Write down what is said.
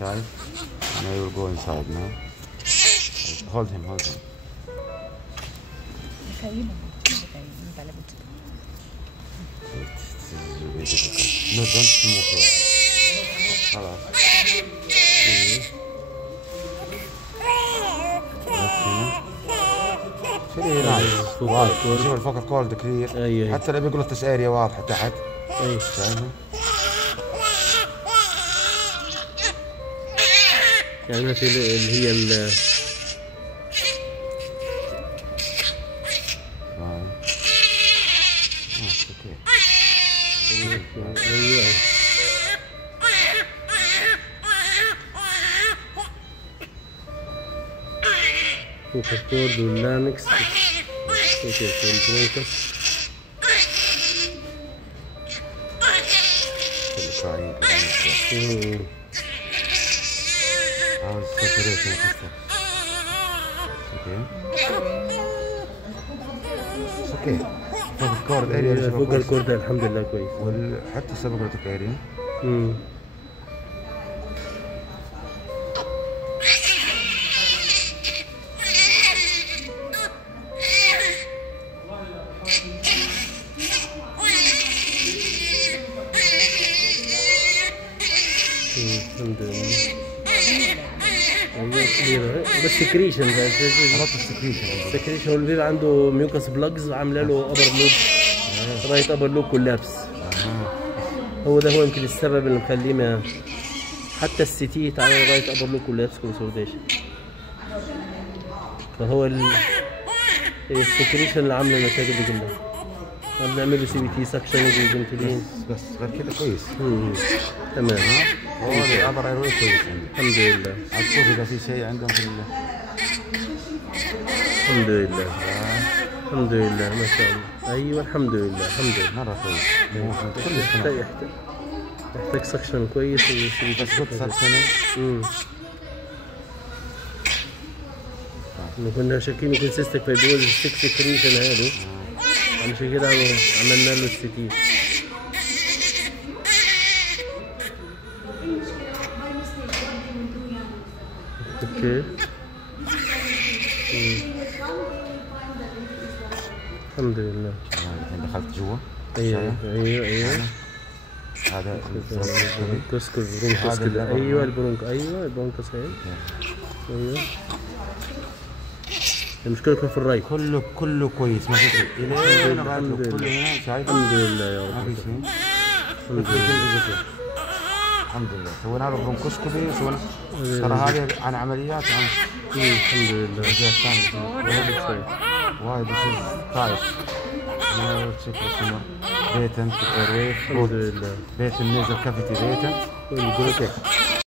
شايف؟ and I will go inside now. Hold him. No, don't move here. خلاص. شوف الفوكال كورد كثير. حتى اللي بيقول التس اريا واضحة تحت. شايفه؟ يعني في اللي هي ايوه فوكال كورد واللامكس والبرونكس عاوز ساتوريشن اوكي. فوكال كورد اريا. الفوكال كورد الحمد لله كويس. وحتى السبكرتيك اريا. الحمد لله. ايوه كبيرة بس سكريشن واللي بيبقى عنده ميوكس بلاجز عامله له ابر لوب رايت ابر لوب كولابس. هو يمكن السبب اللي مخليه حتى السي تي تعمل رايت ابر لوب كولابس كونسوليديشن. فهو السكريشن اللي عامله المشاكل دي كلها. بنعمل له سي بي تي سكشن وفنتلين بس غير كده كويس. تمام. هو الابر ايروي كويس الحمد لله. هتشوف اذا في شيء عندهم في الحمد لله. الحمد لله ما شاء الله. ايوه الحمد لله مره كويس. يحتاج سكشن كويس بس سكشن. كنا شاكين يكون سيستك فايبروز سكريشن هذا. عشان كده عملنا له السي تي. اوكي. الحمد لله. دخلت جوا. ايوه هذا البرونكوس كده. ايوه البرونكوس ايوه. المشكلة كان في الرايت. كله كويس ما في شيء. الحمد لله يا رب. الحمد لله. سوينا له برونكوسكوبي ترى هذه عن عمليات الحمد لله. وايد طايف. بيتنت ايروي. الحمد لله. بيتن نيزل كافيتي بيتنت.